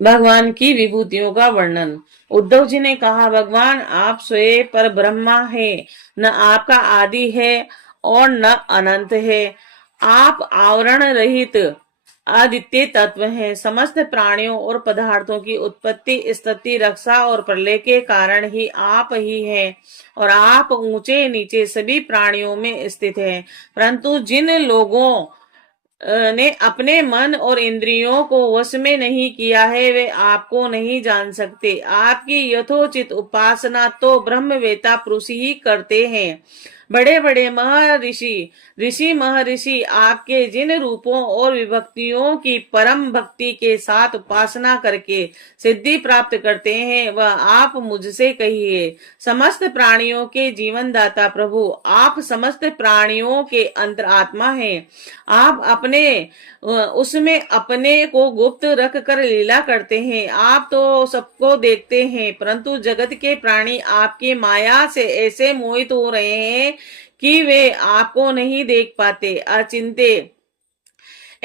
भगवान की विभूतियों का वर्णन। उद्धव जी ने कहा, भगवान आप स्वयं पर ब्रह्मा है, न आपका आदि है और न अनंत है। आप आवरण रहित अद्वितीय तत्व हैं। समस्त प्राणियों और पदार्थों की उत्पत्ति, स्थिति, रक्षा और प्रलय के कारण ही हैं और आप ऊंचे नीचे सभी प्राणियों में स्थित हैं। परंतु जिन लोगों ने अपने मन और इंद्रियों को वश में नहीं किया है, वे आपको नहीं जान सकते। आपकी यथोचित उपासना तो ब्रह्मवेता पुरुष ही करते हैं। बड़े बड़े महर्षि, ऋषि महर्षि आपके जिन रूपों और विभक्तियों की परम भक्ति के साथ उपासना करके सिद्धि प्राप्त करते हैं, वह आप मुझसे कहिए। समस्त प्राणियों के जीवन दाता प्रभु, आप समस्त प्राणियों के अंतरात्मा हैं। आप अपने उसमें अपने को गुप्त रख कर लीला करते हैं। आप तो सबको देखते हैं, परंतु जगत के प्राणी आपकी माया से ऐसे मोहित हो रहे हैं कि वे आपको नहीं देख पाते। अचिंत्य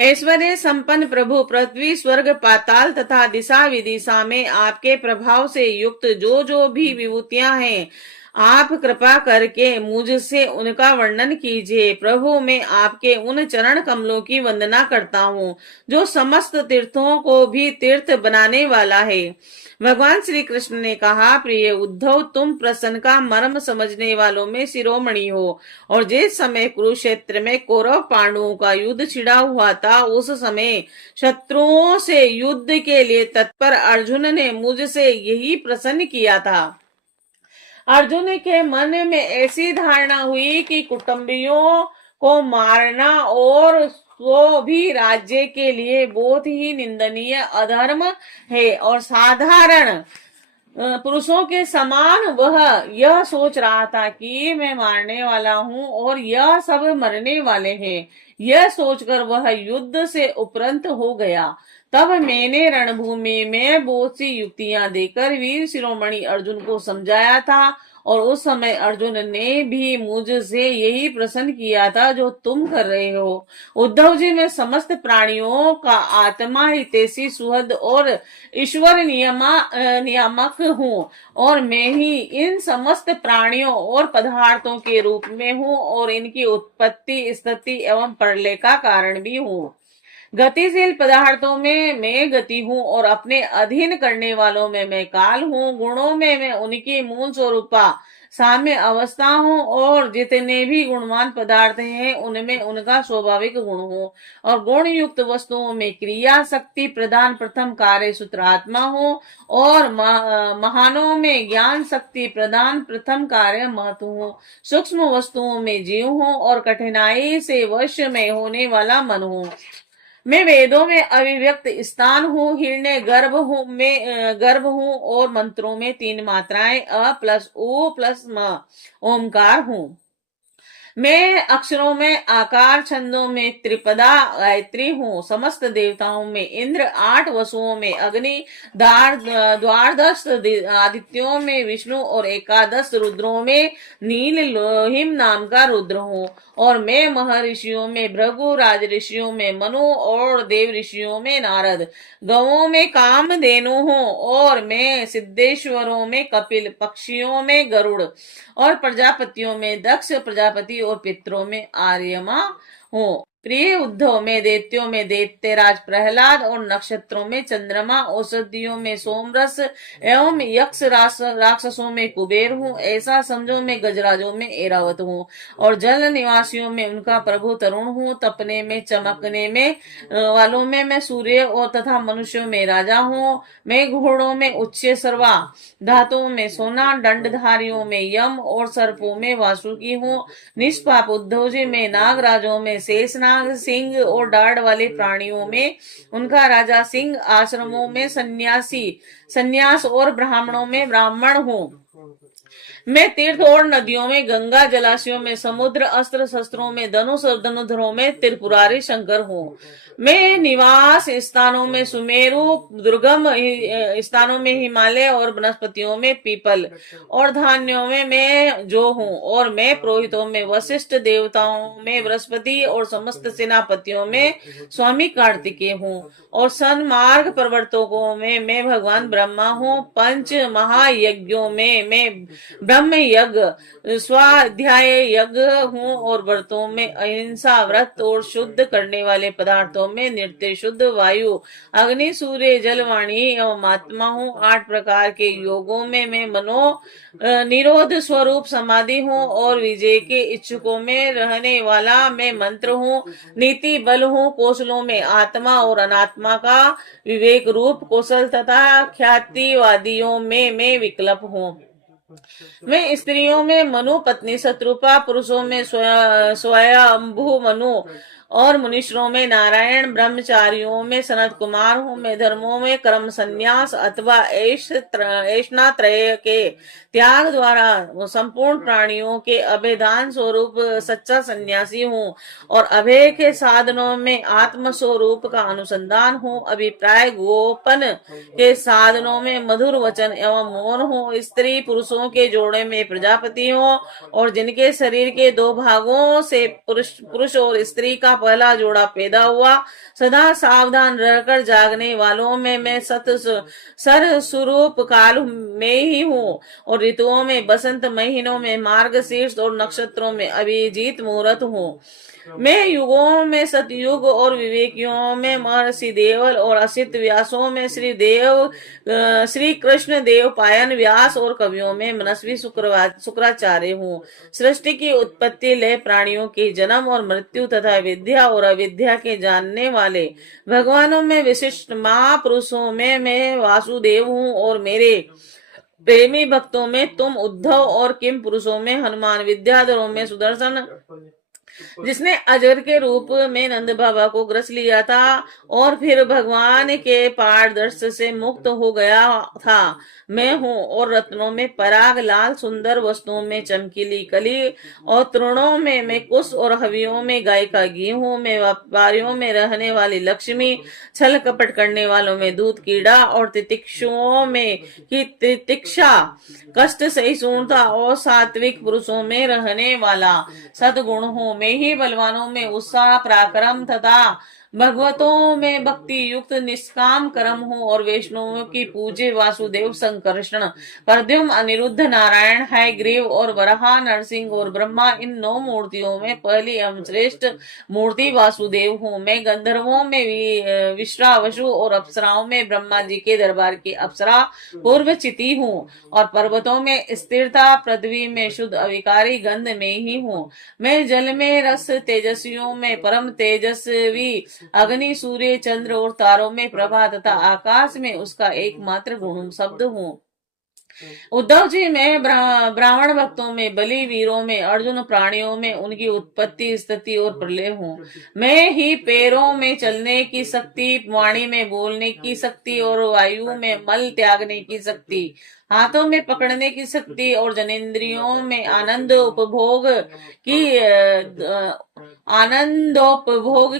ऐश्वर्य संपन्न प्रभु, पृथ्वी स्वर्ग पाताल तथा दिशा विदिशा में आपके प्रभाव से युक्त जो जो भी विभूतियां हैं, आप कृपा करके मुझसे उनका वर्णन कीजिए। प्रभु, मैं आपके उन चरण कमलों की वंदना करता हूँ जो समस्त तीर्थों को भी तीर्थ बनाने वाला है। भगवान श्री कृष्ण ने कहा, प्रिय उद्धव, तुम प्रश्न का मर्म समझने वालों में शिरोमणि हो। और जिस समय कुरुक्षेत्र में कौरव पांडवों का युद्ध छिड़ा हुआ था, उस समय शत्रुओं से युद्ध के लिए तत्पर अर्जुन ने मुझसे यही प्रश्न किया था। अर्जुन के मन में ऐसी धारणा हुई कि कुटुंबियों को मारना और वो भी राज्य के लिए बहुत ही निंदनीय अधर्म है और साधारण पुरुषों के समान वह यह सोच रहा था कि मैं मारने वाला हूं और यह सब मरने वाले हैं। यह सोचकर वह युद्ध से उपरंत हो गया। तब मैंने रणभूमि में बहुत सी युक्तियां देकर वीर शिरोमणि अर्जुन को समझाया था और उस समय अर्जुन ने भी मुझसे यही प्रश्न किया था जो तुम कर रहे हो। उद्धव जी, मैं समस्त प्राणियों का आत्मा हितैषी सुहृद और ईश्वर नियामक हूँ और मैं ही इन समस्त प्राणियों और पदार्थों के रूप में हूँ और इनकी उत्पत्ति, स्थिति एवं प्रलय का कारण भी हूँ। गतिशील पदार्थों में मैं गति हूँ और अपने अधीन करने वालों में मैं काल हूँ। गुणों में मैं उनकी मूल स्वरूपा साम्य अवस्था हूँ और जितने भी गुणवान पदार्थ हैं उनमें उनका स्वाभाविक गुण हूँ और गुण युक्त वस्तुओं में क्रिया शक्ति प्रधान प्रथम कार्य सूत्रात्मा हूँ और महानों में ज्ञान शक्ति प्रधान प्रथम कार्य महत्व हूँ। सूक्ष्म वस्तुओं में जीव हूँ और कठिनाई से वश में होने वाला मन हूँ। मैं वेदों में अभिव्यक्त स्थान हूँ, हिरण्य गर्भ हूँ और मंत्रों में 3 मात्राएं अ प्लस ओ प्लस म ओमकार हूँ। मैं अक्षरों में आकार, छंदों में त्रिपदा गायत्री हूँ। समस्त देवताओं में इंद्र, 8 वसुओं में अग्नि, द्वादश आदित्यों में विष्णु और 11 रुद्रों में नील लोहिम नाम का रुद्र हूँ। और मैं महर्षियों में भृगु, राज ऋषियों में मनु और देव ऋषियों में नारद, गवों में कामधेनु हूँ और मैं सिद्धेश्वरों में कपिल, पक्षियों में गरुड़ और प्रजापतियों में दक्ष प्रजापति और पितरों में आर्यमा हूँ। प्रिय उद्धव, में दैत्यों में दैत्यराज प्रहलाद और नक्षत्रों में चंद्रमा, औषधियों में सोमरस एवं यक्ष राक्षसों में कुबेर हूँ। ऐसा समझो मैं गजराजों में एरावत हूँ और जल निवासियों में उनका प्रभु तरुण हूँ। तपने में चमकने में वालों में मैं सूर्य और तथा मनुष्यों में राजा हूँ। मैं घोड़ों में उच्च सर्वा, धातुओं में सोना, दंडधारियों में यम और सर्पों में वासुकी हूँ। निष्पाप उद्धव जी, में नागराजों में शेषनाग, सिंह और दाढ़ वाले प्राणियों में उनका राजा सिंह, आश्रमों में सन्यासी, संन्यास और ब्राह्मणों में ब्राह्मण हूँ। मैं तीर्थ और नदियों में, गंगा जलाशयों में, समुद्र, अस्त्र शस्त्रों में, धनुष और धनुधरों में त्रिपुरारी शंकर हूँ। मैं निवास स्थानों में सुमेरु, दुर्गम स्थानों में हिमालय और वनस्पतियों में पीपल, और धान्यों में मैं जो हूँ, और मैं पुरोहितों में वशिष्ठ, देवताओं में बृहस्पति और समस्त सेनापतियों में स्वामी कार्तिकेय हूँ, और सन्मार्ग प्रवर्तकों में मैं भगवान ब्रह्मा हूँ। पंच महायज्ञों में मैं ब्रह्म यज्ञ, स्वाध्याय यज्ञ हूँ, और व्रतों में अहिंसा व्रत और शुद्ध करने वाले पदार्थों में नित्य शुद्ध वायु, अग्नि, सूर्य, जल, वाणी एवं आत्मा हूँ। 8 प्रकार के योगों में मैं मनो निरोध स्वरूप समाधि हूँ, और विजय के इच्छुकों में रहने वाला मैं मंत्र हूँ। नीति बल हूँ, कौशलों में आत्मा और अनात्मा का विवेक रूप कौशल, तथा ख्यातिवादियों में मैं विकल्प हूँ। मैं स्त्रियों में मनु पत्नी शत्रुपा, पुरुषों में स्वयंभू मनु, और मुनीश्वरों में नारायण, ब्रह्मचारियों में सनत कुमार हूँ। मैं धर्मों में कर्म संन्यास अथवा ऐष्णात्रय के त्याग द्वारा संपूर्ण प्राणियों के अभेदान स्वरूप सच्चा सन्यासी हूँ, और अभय के साधनों में आत्म स्वरूप का अनुसंधान हूँ। अभिप्राय गोपन के साधनों में मधुर वचन एवं मौन हूँ। स्त्री पुरुषों के जोड़े में प्रजापति हूँ, और जिनके शरीर के 2 भागों से पुरुष और स्त्री का पहला जोड़ा पैदा हुआ, सदा सावधान रहकर जागने वालों में मैं सर स्वरूप काल में ही हूँ, और ऋतुओं में बसंत, महीनों में मार्गशीर्ष और नक्षत्रों में अभिजीत मुहूर्त हूँ। मैं युगों में सतयुग और विवेकियों में महर्षि देवल और असित व्यासों में श्री कृष्ण देव पायन व्यास और कवियों में मनस्वी शुक्राचार्य हूँ। सृष्टि की उत्पत्ति, लय, प्राणियों के जन्म और मृत्यु तथा विद्या और अविद्या के जानने वाले भगवानों में विशिष्ट महापुरुषों में मैं वासुदेव हूँ, और मेरे प्रेमी भक्तों में तुम उद्धव, और किम पुरुषों में हनुमान, विद्याधरों में सुदर्शन, जिसने अजगर के रूप में नंद बाबा को ग्रस लिया था और फिर भगवान के पारदर्श से मुक्त हो गया था, मैं हूँ। और रत्नों में पराग, लाल सुंदर वस्तुओं में चमकीली कली, और तृणों में मैं कुश, और हवियों में गाय का घी हूँ। मैं व्यापारियों में रहने वाली लक्ष्मी, छल कपट करने वालों में दूध कीड़ा, और तितिक्षुओं में की तितिक्षा, कष्ट सहिष्णुता और सात्विक पुरुषों में रहने वाला सद्गुण हूँ। मैं ही बलवानों में उत्साह, पराक्रम तथा भगवतों में भक्ति युक्त निष्काम कर्म हूँ, और वैष्णवों की पूजे वासुदेव, संकर्षण, प्रद्युम्न, अनिरुद्ध, नारायण, हयग्रीव और वराह, नरसिंह और ब्रह्मा, इन 9 मूर्तियों में पहली एवं श्रेष्ठ मूर्ति वासुदेव हूँ। मैं गंधर्वों में विश्रावसु और अप्सराओं में ब्रह्मा जी के दरबार की अप्सरा पूर्व चिति हूँ, और पर्वतों में स्थिरता, पृथ्वी में शुद्ध अविकारी गंध में ही हूँ। मैं जल में रस, तेजस्वियों में परम तेजस्वी, अग्नि, सूर्य, चंद्र और तारों में प्रभा तथा आकाश में उसका एकमात्र गुण शब्द हूँ। उद्धव जी, मैं ब्राह्मण भक्तों में, बलि वीरों में, अर्जुन प्राणियों में उनकी उत्पत्ति, स्थिति और प्रलय हूँ। मैं ही पैरों में चलने की शक्ति, वाणी में बोलने की शक्ति और वायु में मल त्यागने की शक्ति, हाथों में पकड़ने की शक्ति और जनेन्द्रियों में आनंदोपभोग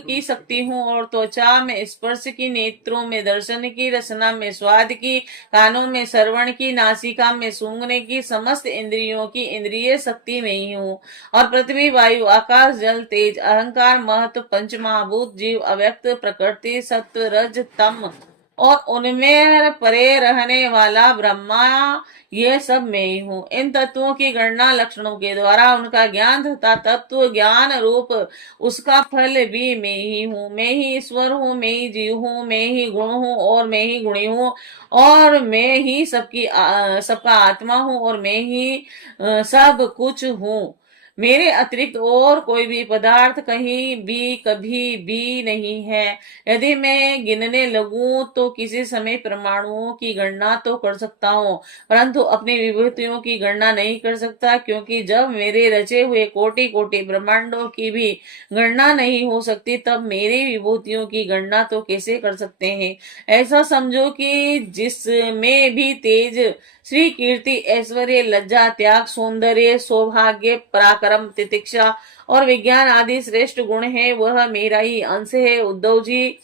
की शक्ति हूँ, और त्वचा में स्पर्श की, नेत्रों में दर्शन की, रसना में स्वाद की, कानों में श्रवण की, नासिका में सूंघने की, समस्त इंद्रियों की इंद्रिय शक्ति में ही हूँ। और पृथ्वी, वायु, आकाश, जल, तेज, अहंकार, महत्व, पंच महाभूत, जीव, अव्यक्त, प्रकृति, सत्व, रज, तम और उनमें परे रहने वाला ब्रह्मा, ये सब मैं ही हूँ। इन तत्वों की गणना लक्षणों के द्वारा उनका ज्ञान तथा तत्व ज्ञान रूप उसका फल भी मैं ही हूँ। मैं ही ईश्वर हूँ, मैं ही जीव हूँ, मैं ही गुण हूँ और मैं ही गुणी हूँ, और मैं ही सबका आत्मा हूँ, और मैं ही सब कुछ हूँ। मेरे अतिरिक्त और कोई भी पदार्थ कहीं भी कभी भी नहीं है। यदि मैं गिनने लगूं तो किसी समय परमाणुओं की गणना तो कर सकता हूँ, परंतु अपनी विभूतियों की गणना नहीं कर सकता, क्योंकि जब मेरे रचे हुए कोटि कोटि ब्रह्मांडों की भी गणना नहीं हो सकती, तब मेरी विभूतियों की गणना तो कैसे कर सकते हैं। ऐसा समझो कि जिसमें भी तेज, श्री कीर्ति, ऐश्वर्य, लज्जा, त्याग, सौंदर्य, सौभाग्य, पराक्रम, तितिक्षा और विज्ञान आदि श्रेष्ठ गुण है, वह मेरा ही अंश है। उद्धव जी,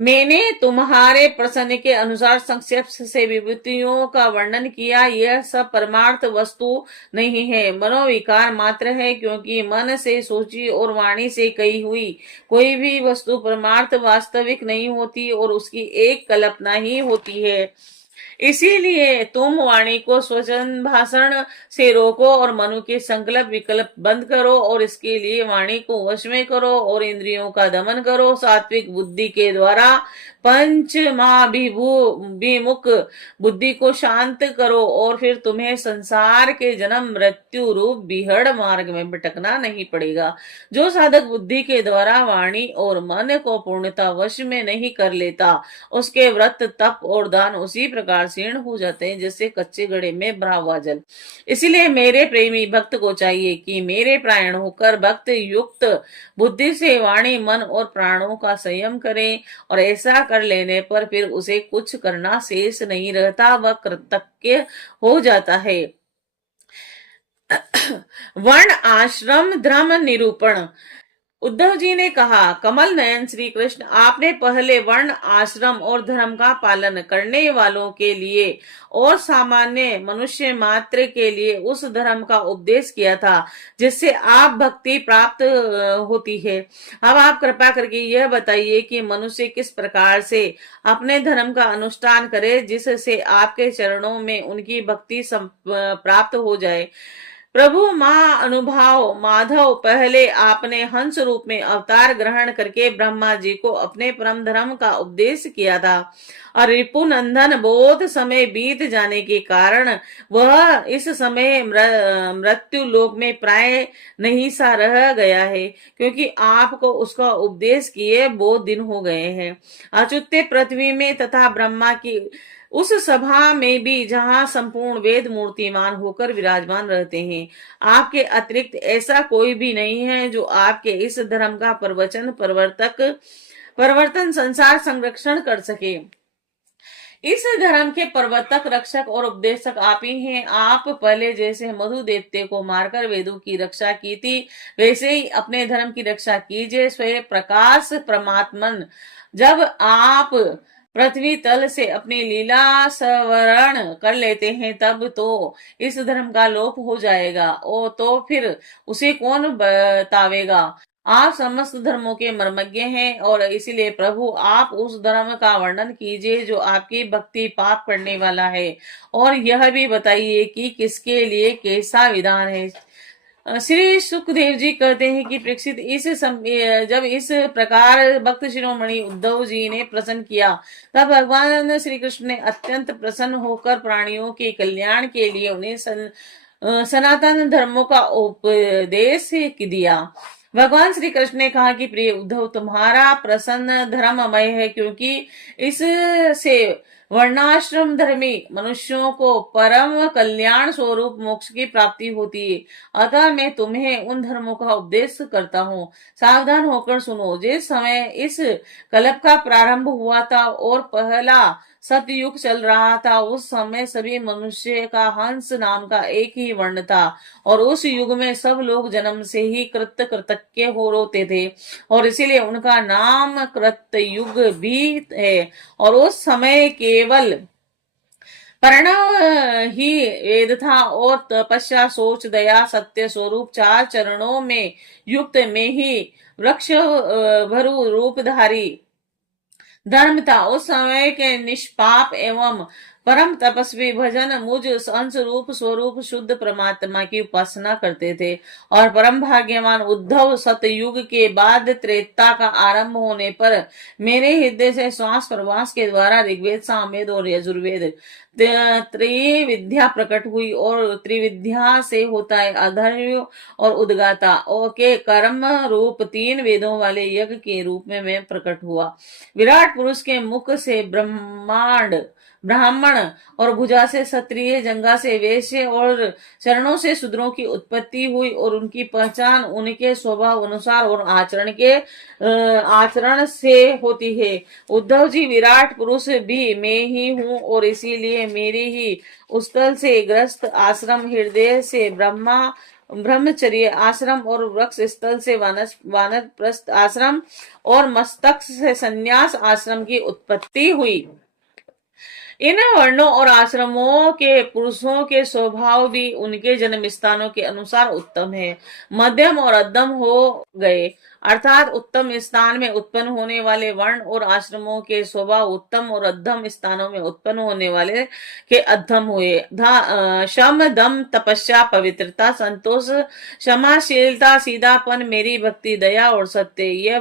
मैंने तुम्हारे प्रश्न के अनुसार संक्षेप से विभूतियों का वर्णन किया। यह सब परमार्थ वस्तु नहीं है, मनोविकार मात्र है, क्योंकि मन से सोची और वाणी से कही हुई कोई भी वस्तु परमार्थ वास्तविक नहीं होती और उसकी एक कल्पना ही होती है। इसीलिए तुम वाणी को स्वचन भाषण से रोको और मनु के संकल्प विकल्प बंद करो, और इसके लिए वाणी को वश में करो और इंद्रियों का दमन करो। सात्विक बुद्धि के द्वारा पंचमाभिमुख बुद्धि को शांत करो, और फिर तुम्हें संसार के जन्म मृत्यु रूप बिहड़ मार्ग में भटकना नहीं पड़ेगा। जो साधक बुद्धि के द्वारा वाणी और मन को पूर्णता वश में नहीं कर लेता, उसके व्रत, तप और दान उसी प्रकार क्षीण हो जाते हैं जैसे कच्चे घड़े में भरा हुआ जल। इसलिए मेरे प्रेमी भक्त को चाहिए कि मेरे प्राण होकर भक्त युक्त बुद्धि से वाणी, मन और प्राणों का संयम करें, और ऐसा कर लेने पर फिर उसे कुछ करना शेष नहीं रहता, वह कृतज्ञ हो जाता है। वर्ण आश्रम धर्म निरूपण। उद्धव जी ने कहा, कमल नयन श्री कृष्ण, आपने पहले वर्ण आश्रम और धर्म का पालन करने वालों के लिए और सामान्य मनुष्य मात्र के लिए उस धर्म का उपदेश किया था जिससे आप भक्ति प्राप्त होती है। अब आप कृपा करके यह बताइए कि मनुष्य किस प्रकार से अपने धर्म का अनुष्ठान करे जिससे आपके चरणों में उनकी भक्ति प्राप्त हो जाए। प्रभु मां अनुभाव माधव, पहले आपने हंस रूप में अवतार ग्रहण करके ब्रह्मा जी को अपने परम धर्म का उपदेश किया था, और रिपुनंदन बहुत समय बीत जाने के कारण वह इस समय मृत्यु लोक में प्राय नहीं सा रह गया है, क्योंकि आपको उसका उपदेश किए बहुत दिन हो गए हैं। अच्युत पृथ्वी में तथा ब्रह्मा की उस सभा में भी जहां संपूर्ण वेद मूर्तिमान होकर विराजमान रहते हैं, आपके अतिरिक्त ऐसा कोई भी नहीं है जो आपके इस धर्म का परिवर्तन संसार संरक्षण कर सके। इस धर्म के प्रवर्तक, रक्षक और उपदेशक आप ही हैं। आप पहले जैसे मधु देवते को मारकर वेदों की रक्षा की थी, वैसे ही अपने धर्म की रक्षा कीजिए। स्वयं प्रकाश परमात्मन, जब आप पृथ्वी तल से अपनी लीला सवरण कर लेते हैं, तब तो इस धर्म का लोप हो जाएगा, और तो फिर उसे कौन बतावेगा। आप समस्त धर्मों के मर्मज्ञ हैं, और इसीलिए प्रभु आप उस धर्म का वर्णन कीजिए जो आपकी भक्ति पाप करने वाला है, और यह भी बताइए कि किसके लिए कैसा विधान है। श्री सुखदेव जी कहते हैं कि परीक्षित, जब इस प्रकार भक्त शिरोमणि उद्धव जी ने प्रश्न किया, तब भगवान श्री कृष्ण ने अत्यंत प्रसन्न होकर प्राणियों के कल्याण के लिए उन्हें सनातन धर्मों का उपदेश दिया। भगवान श्री कृष्ण ने कहा कि प्रिय उद्धव, तुम्हारा प्रसन्न धर्ममय है, क्योंकि इससे वर्णाश्रम धर्मी मनुष्यों को परम कल्याण स्वरूप मोक्ष की प्राप्ति होती है। अतः मैं तुम्हें उन धर्मों का उपदेश करता हूँ, सावधान होकर सुनो। जिस समय इस कल्प का प्रारंभ हुआ था और पहला सतयुग चल रहा था, उस समय सभी मनुष्य का हंस नाम का एक ही वर्ण था, और उस युग में सब लोग जन्म से ही कृतज्ञ हो रोते थे, और इसीलिए उनका नाम कृतयुग भी है। और उस समय केवल प्रणव ही वेद था, और तपस्या, सोच, दया, सत्य स्वरूप चार चरणों में युक्त में ही वृक्ष भरु रूपधारी धर्म था। उस समय के निष्पाप एवं परम तपस्वी भजन मुझ अंश रूप स्वरूप शुद्ध परमात्मा की उपासना करते थे। और परम भाग्यवान उद्धव सतयुग के बाद त्रेता का आरंभ होने पर मेरे हृदय से श्वास प्रवास के द्वारा ऋग्वेद सामवेद और यजुर्वेद त्रिविद्या प्रकट हुई। और त्रिविद्या से होता है अधर्य और उद्गाता और के कर्म रूप 3 वेदों वाले यज्ञ के रूप में मैं प्रकट हुआ। विराट पुरुष के मुख से ब्राह्मण और भुजा से क्षत्रिय, जंगा से वैश्य और चरणों से शूद्रों की उत्पत्ति हुई। और उनकी पहचान उनके स्वभाव अनुसार और आचरण से होती है। उद्धव जी, विराट पुरुष भी मैं ही हूँ और इसीलिए मेरी ही उस्थल से ग्रस्त आश्रम, हृदय से ब्रह्मचर्य आश्रम और वृक्ष स्थल से वानप्रस्थ आश्रम और मस्तक से संन्यास आश्रम की उत्पत्ति हुई। इन वर्णों और आश्रमों के पुरुषों के स्वभाव भी उनके जन्म स्थानों के अनुसार उत्तम है, मध्यम और अधम हो गए। अर्थात उत्तम स्थान में उत्पन्न होने वाले वर्ण और आश्रमों के स्वभाव उत्तम और अधम स्थानों में उत्पन्न होने वाले के अधम हुए। शम, दम, तपस्या, पवित्रता, संतोष, क्षमाशीलता, सीधापन, मेरी भक्ति, दया और सत्य, यह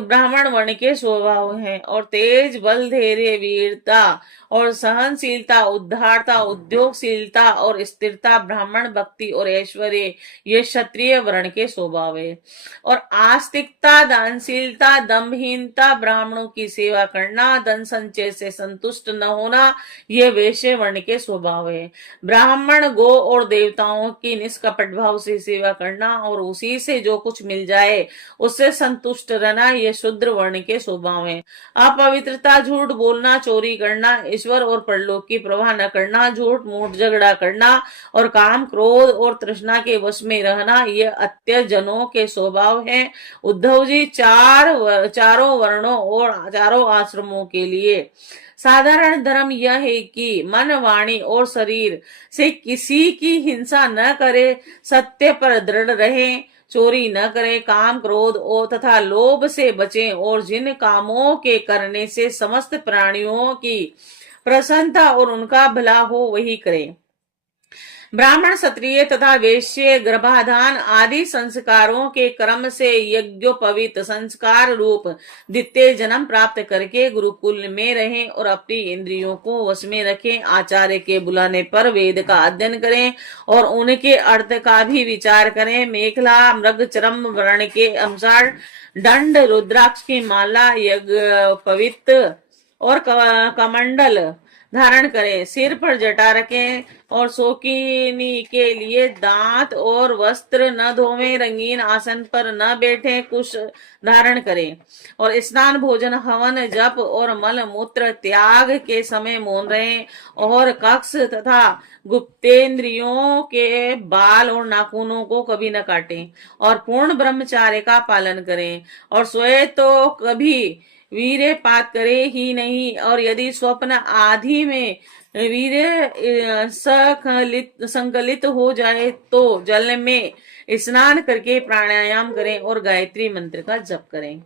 ब्राह्मण वर्ण के स्वभाव हैं। और तेज, बल, धैर्य, वीरता और सहनशीलता, उद्धारता, उद्योगशीलता और स्थिरता ब्राह्मण भक्ति और ऐश्वर्य ये क्षत्रिय वर्ण के स्वभाव है। और आस्तिकता, दानशीलता, दम्भहीनता, ब्राह्मणों की सेवा करना, धन संचय से संतुष्ट न होना ये वैश्य वर्ण के स्वभाव है। ब्राह्मण, गो और देवताओं की निष्कपट भाव से सेवा करना और उसी से जो कुछ मिल जाए उससे संतुष्ट रहना ये शूद्र वर्ण के स्वभाव है। अपवित्रता, झूठ बोलना, चोरी करना, ईश्वर और परलोक की परवाह न करना, झूठ मूठ झगड़ा करना और काम, क्रोध और तृष्णा के वश में रहना ये अत्यजनों के स्वभाव है। उद्धव जी, चारों वर्णों और चारों आश्रमों के लिए साधारण धर्म यह है कि मन, वाणी और शरीर से किसी की हिंसा न करे, सत्य पर दृढ़ रहे, चोरी न करें, काम, क्रोध और तथा लोभ से बचें और जिन कामों के करने से समस्त प्राणियों की प्रसन्नता और उनका भला हो वही करें। ब्राह्मण, क्षत्रिय तथा वैश्य गर्भाधान आदि संस्कारों के क्रम से यज्ञोपवीत संस्कार रूप द्वितीय जन्म प्राप्त करके गुरुकुल में रहें और अपनी इंद्रियों को वश में रखें। आचार्य के बुलाने पर वेद का अध्ययन करें और उनके अर्थ का भी विचार करें। मेखला, मृग चरम वर्ण के अनुसार दंड, रुद्राक्ष की माला, यज्ञोपवीत और कमंडल धारण करें। सिर पर जटा रखें और शौकीनी के लिए दांत और वस्त्र न धोवें। रंगीन आसन पर न बैठें। कुश धारण करें और स्नान, भोजन, हवन, जप और मल मूत्र त्याग के समय मौन रहें और कक्ष तथा गुप्तेंद्रियों के बाल और नाखूनों को कभी न काटें और पूर्ण ब्रह्मचार्य का पालन करें और स्वयं तो कभी वीर्यपात करे ही नहीं। और यदि स्वप्न आदि में वीर्य संकलित हो जाए तो जल में स्नान करके प्राणायाम करें और गायत्री मंत्र का जप करें।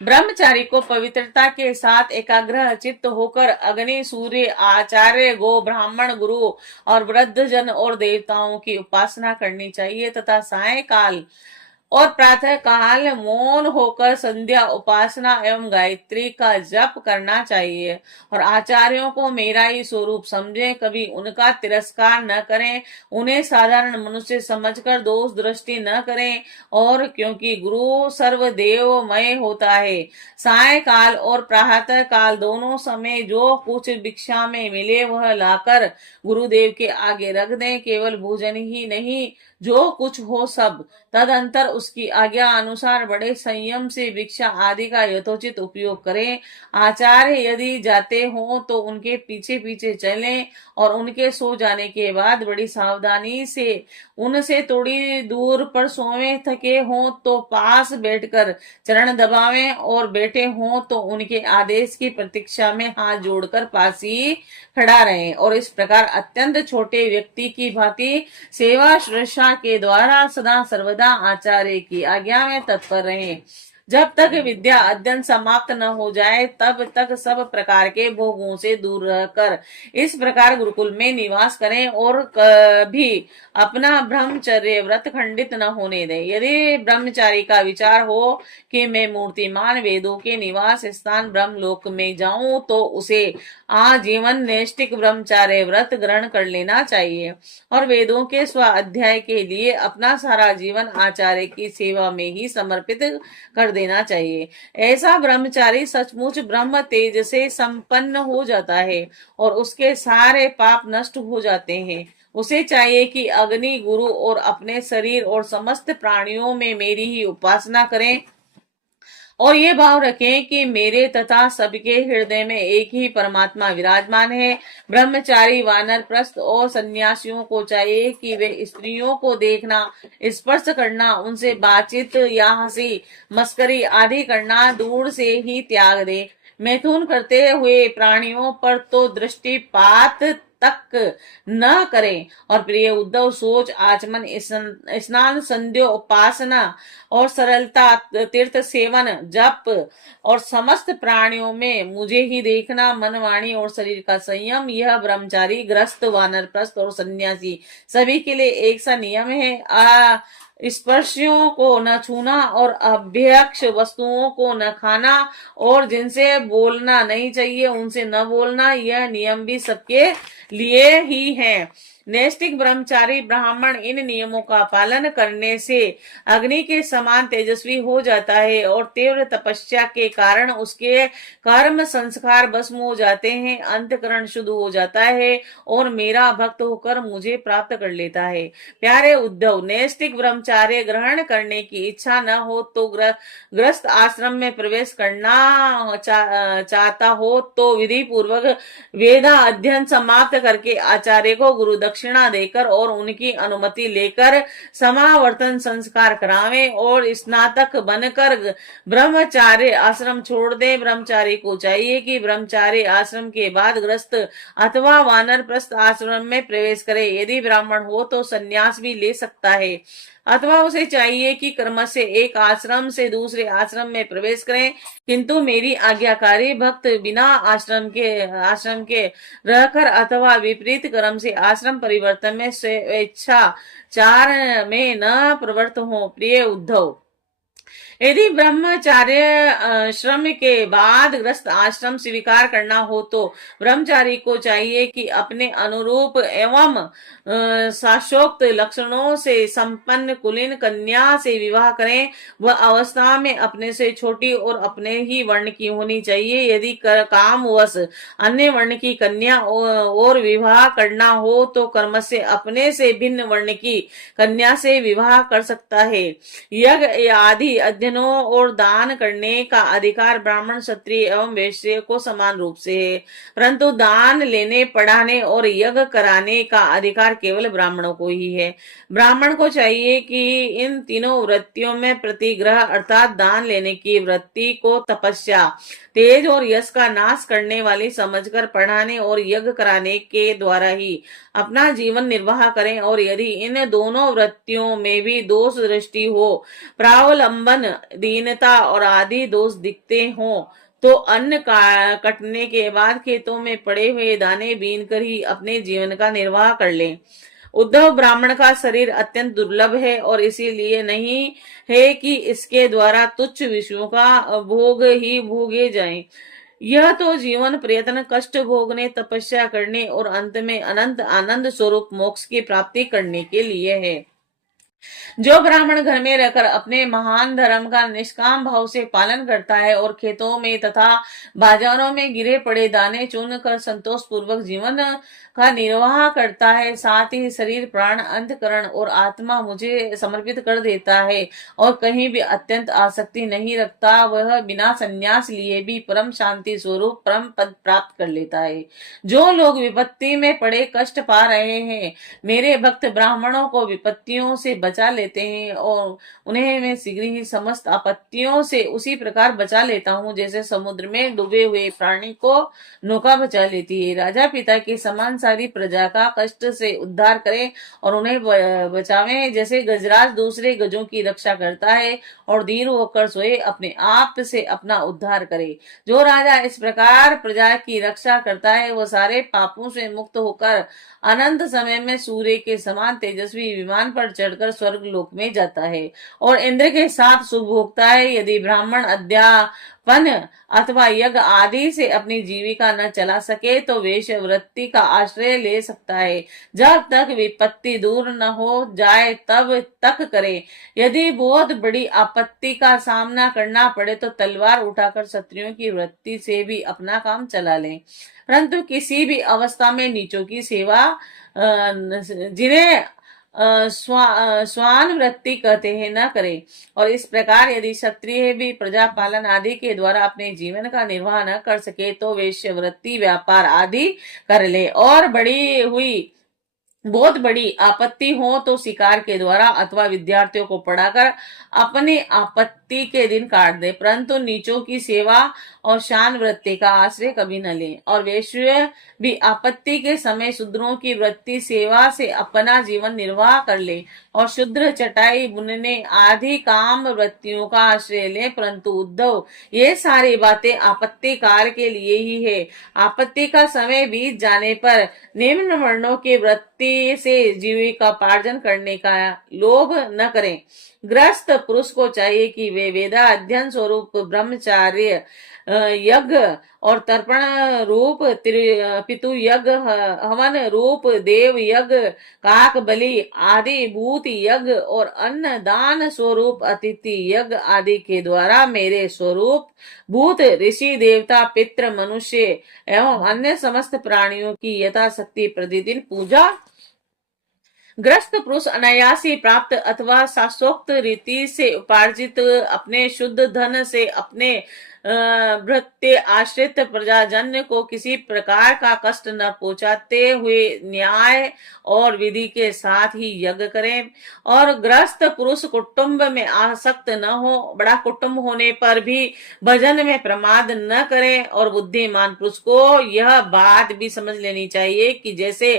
ब्रह्मचारी को पवित्रता के साथ एकाग्र चित्त होकर अग्नि, सूर्य, आचार्य, गो, ब्राह्मण, गुरु और वृद्ध जन और देवताओं की उपासना करनी चाहिए तथा सायंकाल और प्रातः काल मौन होकर संध्या उपासना एवं गायत्री का जप करना चाहिए। और आचार्यों को मेरा ही स्वरूप समझें, कभी उनका तिरस्कार न करें, उन्हें साधारण मनुष्य समझकर दोष दृष्टि न करें। और क्योंकि गुरु सर्वदेवमय होता है, सायंकाल और प्रातः काल दोनों समय जो कुछ भिक्षा में मिले वह लाकर गुरुदेव के आगे रख दें। केवल भोजन ही नहीं, जो कुछ हो सब। तदंतर उसकी आज्ञा अनुसार बड़े संयम से भिक्षा आदि का यथोचित उपयोग करें। आचार्य यदि जाते हो तो उनके पीछे पीछे चलें और उनके सो जाने के बाद बड़ी सावधानी से उनसे थोड़ी दूर पर सोएं। थके हो तो पास बैठकर चरण दबावें और बैठे हो तो उनके आदेश की प्रतीक्षा में हाथ जोड़कर पास ही खड़ा रहें। और इस प्रकार अत्यंत छोटे व्यक्ति की भांति सेवा श्रद्धा के द्वारा सदा सर्वदा आचार्य की आज्ञा में तत्पर रहें। जब तक विद्या अध्ययन समाप्त न हो जाए तब तक सब प्रकार के भोगों से दूर रहकर इस प्रकार गुरुकुल में निवास करें और कभी अपना ब्रह्मचर्य व्रत खंडित न होने दें। यदि ब्रह्मचारी का विचार हो कि मैं मूर्तिमान वेदों के निवास स्थान ब्रह्मलोक में जाऊं तो उसे आजीवन नैष्ठिक ब्रह्मचार्य व्रत ग्रहण कर लेना चाहिए और वेदों के स्वाध्याय के लिए अपना सारा जीवन आचार्य की सेवा में ही समर्पित कर देना चाहिए। ऐसा ब्रह्मचारी सचमुच ब्रह्म तेज से संपन्न हो जाता है और उसके सारे पाप नष्ट हो जाते हैं। उसे चाहिए कि अग्नि गुरु और अपने शरीर और समस्त प्राणियों में मेरी ही उपासना करें और ये भाव रखें कि मेरे तथा सबके हृदय में एक ही परमात्मा विराजमान है। ब्रह्मचारी वानरप्रस्थ और सन्यासियों को चाहिए कि वे स्त्रियों को देखना, स्पर्श करना, उनसे बातचीत या हंसी मस्करी आदि करना दूर से ही त्याग दे। मैथुन करते हुए प्राणियों पर तो दृष्टिपात तक न करें। और प्रिय उद्धव, सोच आचमन स्नान संध्या उपासना और सरलता तीर्थ सेवन जप और समस्त प्राणियों में मुझे ही देखना, मन वाणी और शरीर का संयम, यह ब्रह्मचारी गृहस्थ वानरप्रस्थ और सन्यासी सभी के लिए एक सा नियम है। स्पर्शियों को न छूना और अभ्यक्ष वस्तुओं को न खाना और जिनसे बोलना नहीं चाहिए उनसे न बोलना, यह नियम भी सबके लिए ही है। नैष्ठिक ब्रह्मचारी ब्राह्मण इन नियमों का पालन करने से अग्नि के समान तेजस्वी हो जाता है और तीव्र तपस्या के कारण उसके कर्म संस्कार भस्म हो जाते हैं, अंतकरण शुद्ध हो जाता है और मेरा भक्त होकर मुझे प्राप्त कर लेता है। प्यारे उद्धव, नैष्ठिक ब्रह्मचार्य ग्रहण करने की इच्छा न हो तो गृहस्थ आश्रम में प्रवेश करना चाहता हो तो विधि पूर्वक वेदा अध्ययन समाप्त करके आचार्य को गुरु दक्षिणा देकर और उनकी अनुमति लेकर समावर्तन संस्कार करावें और स्नातक बनकर ब्रह्मचार्य आश्रम छोड़ दे। ब्रह्मचारी को चाहिए कि ब्रह्मचारी आश्रम के बाद गृहस्थ अथवा वानरप्रस्थ आश्रम में प्रवेश करे। यदि ब्राह्मण हो तो संन्यास भी ले सकता है अथवा उसे चाहिए कि कर्म से एक आश्रम से दूसरे आश्रम में प्रवेश करें, किंतु मेरी आज्ञाकारी भक्त बिना आश्रम के रहकर अथवा विपरीत कर्म से आश्रम परिवर्तन में स्वेच्छाचार में न प्रवृत्त हो। प्रिय उद्धव, यदि ब्रह्मचार्य श्रम के बाद गृहस्थ आश्रम स्वीकार करना हो तो ब्रह्मचारी को चाहिए कि अपने अनुरूप एवं शास्त्रोक्त लक्षणों से संपन्न कुलीन कन्या से विवाह करें। वह अवस्था में अपने से छोटी और अपने ही वर्ण की होनी चाहिए। यदि कामवश अन्य वर्ण की कन्या और विवाह करना हो तो कर्म से अपने से भिन्न वर्ण की कन्या से विवाह कर सकता है। यज्ञ आदि अध्ययनों और दान करने का अधिकार ब्राह्मण, क्षत्रिय एवं वैश्य को समान रूप से है, परंतु दान लेने, पढ़ाने और यज्ञ कराने का अधिकार केवल ब्राह्मणों को ही है। ब्राह्मण को चाहिए कि इन तीनों वृत्तियों में प्रतिग्रह अर्थात दान लेने की वृत्ति को तपस्या, तेज और यश का नाश करने वाली समझकर पढ़ाने और यज्ञ कराने के द्वारा ही अपना जीवन निर्वाह करें। और यदि इन दोनों वृत्तियों में भी दोष दृष्टि हो, प्रावलंबन, दीनता और आदि दोष दिखते हों तो अन्न कटने के बाद खेतों में पड़े हुए दाने बीन कर ही अपने जीवन का निर्वाह कर लें। उद्धव, ब्राह्मण का शरीर अत्यंत दुर्लभ है और इसीलिए नहीं है कि इसके द्वारा तुच्छ विषयों का भोग ही भोगे जाएं। यह तो जीवन प्रयत्न, कष्ट भोगने, तपस्या करने और अंत में अनंत आनंद स्वरूप मोक्ष की प्राप्ति करने के लिए है। जो ब्राह्मण घर में रहकर अपने महान धर्म का निष्काम भाव से पालन करता है और खेतों में तथा बाजारों में गिरे पड़े दाने चुन कर संतोष पूर्वक जीवन का निर्वाह करता है, साथ ही शरीर, प्राण, अंतकरण और आत्मा मुझे समर्पित कर देता है और कहीं भी अत्यंत आसक्ति नहीं रखता, वह बिना संन्यास लिए भी परम शांति स्वरूप परम पद प्राप्त कर लेता है। जो लोग विपत्ति में पड़े कष्ट पा रहे हैं, मेरे भक्त ब्राह्मणों को विपत्तियों से बचा बचा लेते हैं और उन्हें मैं शीघ्र ही समस्त आपत्तियों से उसी प्रकार बचा लेता हूँ जैसे समुद्र में डूबे हुए प्राणी को नौका बचा लेती है। राजा पिता के समान सारी प्रजा का कष्ट से उद्धार करे और उन्हें बचावे, जैसे गजराज दूसरे गजों की रक्षा करता है और धीर होकर सोए अपने आप से अपना उद्धार करे। जो राजा इस प्रकार प्रजा की रक्षा करता है वह सारे पापों से मुक्त होकर अनंत समय में सूर्य के समान तेजस्वी विमान पर चढ़कर स्वर्ग लोक में जाता है और इंद्र के साथ सुख भोगता है। यदि ब्राह्मण अध्यापन अथवा यज्ञ आदि से अपनी जीविका न चला सके तो वेश्यावृत्ति का आश्रय ले सकता है, जब तक विपत्ति दूर न हो जाए तब तक करे। यदि बहुत बड़ी आपत्ति का सामना करना पड़े तो तलवार उठाकर क्षत्रियों की वृत्ति से भी अपना काम चला ले, परंतु किसी भी अवस्था में नीचों की सेवा जिन्हें स्वान वृत्ति कहते हैं न करे। और इस प्रकार यदि क्षत्रिय भी प्रजा पालन आदि के द्वारा अपने जीवन का निर्वाह न कर सके तो वेश्यावृत्ति व्यापार आदि कर ले और बहुत बड़ी आपत्ति हो तो शिकार के द्वारा अथवा विद्यार्थियों को पढ़ाकर अपने आपत्ति के दिन काट दे, परंतु नीचों की सेवा और शान वृत्ति का आश्रय कभी न ले। और वैश्य भी आपत्ति के समय शूद्रों की वृत्ति सेवा से अपना जीवन निर्वाह कर ले और शूद्र चटाई बुनने आदि काम वृत्तियों का आश्रय ले, परंतु उद्धव ये सारी बातें आपत्ति काल के लिए ही है। आपत्ति का समय बीत जाने पर निम्न वर्णों की वृत्ति से जीविकोपार्जन करने का लोभ न करें। ग्रस्त पुरुष को चाहिए कि वे वेदा अध्ययन स्वरूप ब्रह्मचार्य यज्ञ और तर्पण रूप पितु यज्ञ, हवन रूप देव यज्ञ, काक बलि आदि भूत यज्ञ और अन्न दान स्वरूप अतिथि यज्ञ आदि के द्वारा मेरे स्वरूप भूत ऋषि देवता पितृ मनुष्य एवं अन्य समस्त प्राणियों की यथाशक्ति प्रतिदिन पूजा। ग्रस्त पुरुष अनायासी प्राप्त अथवा शास्त्रोक्त रीति से उपार्जित अपने शुद्ध धन से अपने भृत्य आश्रित प्रजाजन्य को किसी प्रकार का कष्ट न पहुंचाते हुए न्याय और विधि के साथ ही यज्ञ करें। और ग्रस्त पुरुष कुटुंब में आसक्त न हो, बड़ा कुटुंब होने पर भी भजन में प्रमाद न करें। और बुद्धिमान पुरुष को यह बात भी समझ लेनी चाहिए कि जैसे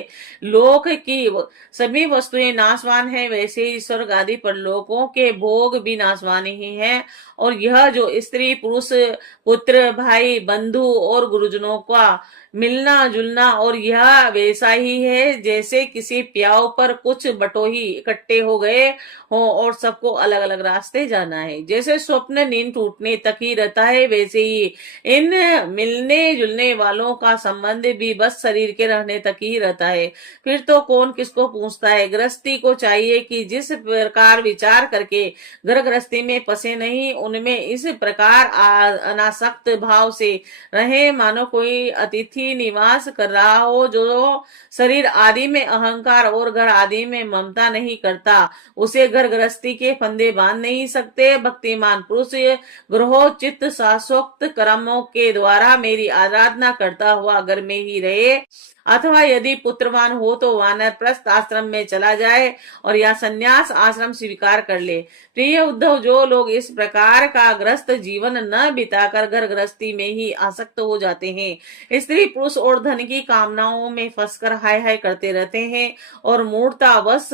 लोक की सभी वस्तुएं नाशवान है वैसे ही स्वर्ग आदि पर लोकों के भोग भी नाशवान ही हैं। और यह जो स्त्री पुरुष पुत्र भाई बंधु और गुरुजनों का मिलना जुलना और यह वैसा ही है जैसे किसी प्याव पर कुछ बटोही इकट्ठे हो गए हो और सबको अलग अलग रास्ते जाना है। जैसे स्वप्न नींद टूटने तक ही रहता है वैसे ही इन मिलने जुलने वालों का संबंध भी बस शरीर के रहने तक ही रहता है, फिर तो कौन किसको पूछता है। गृहस्थी को चाहिए कि जिस प्रकार विचार करके घर गृहस्थी में फंसे नहीं, उनमें इस प्रकार अनासक्त भाव से रहे मानो कोई अतिथि निवास कर रहा हो जो शरीर आदि में अहंकार और घर आदि में ममता नहीं करता, उसे घर गृहस्थी के फंदे बांध नहीं सकते। भक्तिमान पुरुष ग्रहोचित शास्त्रोक्त कर्मों के द्वारा मेरी आराधना करता हुआ घर में ही रहे, अथवा यदि पुत्रवान हो तो वानप्रस्थ आश्रम में चला जाए और या संन्यास आश्रम स्वीकार कर ले। प्रिय उद्धव, जो लोग इस प्रकार का ग्रस्त जीवन न बिताकर घर गृहस्थी में ही आसक्त हो जाते हैं, स्त्री पुरुष और धन की कामनाओं में फंसकर हाय हाय करते रहते हैं और मूर्तावश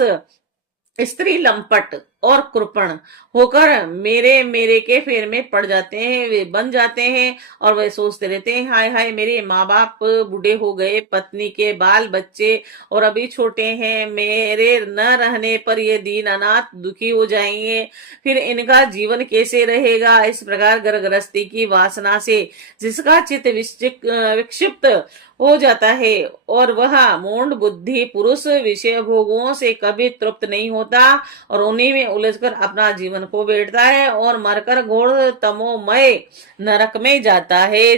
स्त्री लंपट और कृपण होकर मेरे मेरे के फेर में पड़ जाते हैं, वे बन जाते हैं और वे सोचते रहते हैं हाय हाय मेरे माँ बाप बूढ़े हो गए, पत्नी के बाल बच्चे और अभी छोटे हैं, मेरे न रहने पर ये दीन अनाथ दुखी हो जाएंगे, फिर इनका जीवन कैसे रहेगा। इस प्रकार घर गृहस्थी की वासना से जिसका चित्त विक्षिप्त हो जाता है और वह मूढ़ बुद्धि पुरुष विषय भोगों से कभी तृप्त नहीं होता और उन्हीं में उलझकर अपना जीवन खो बैठता है और मरकर घोर तमोमय नरक में जाता है।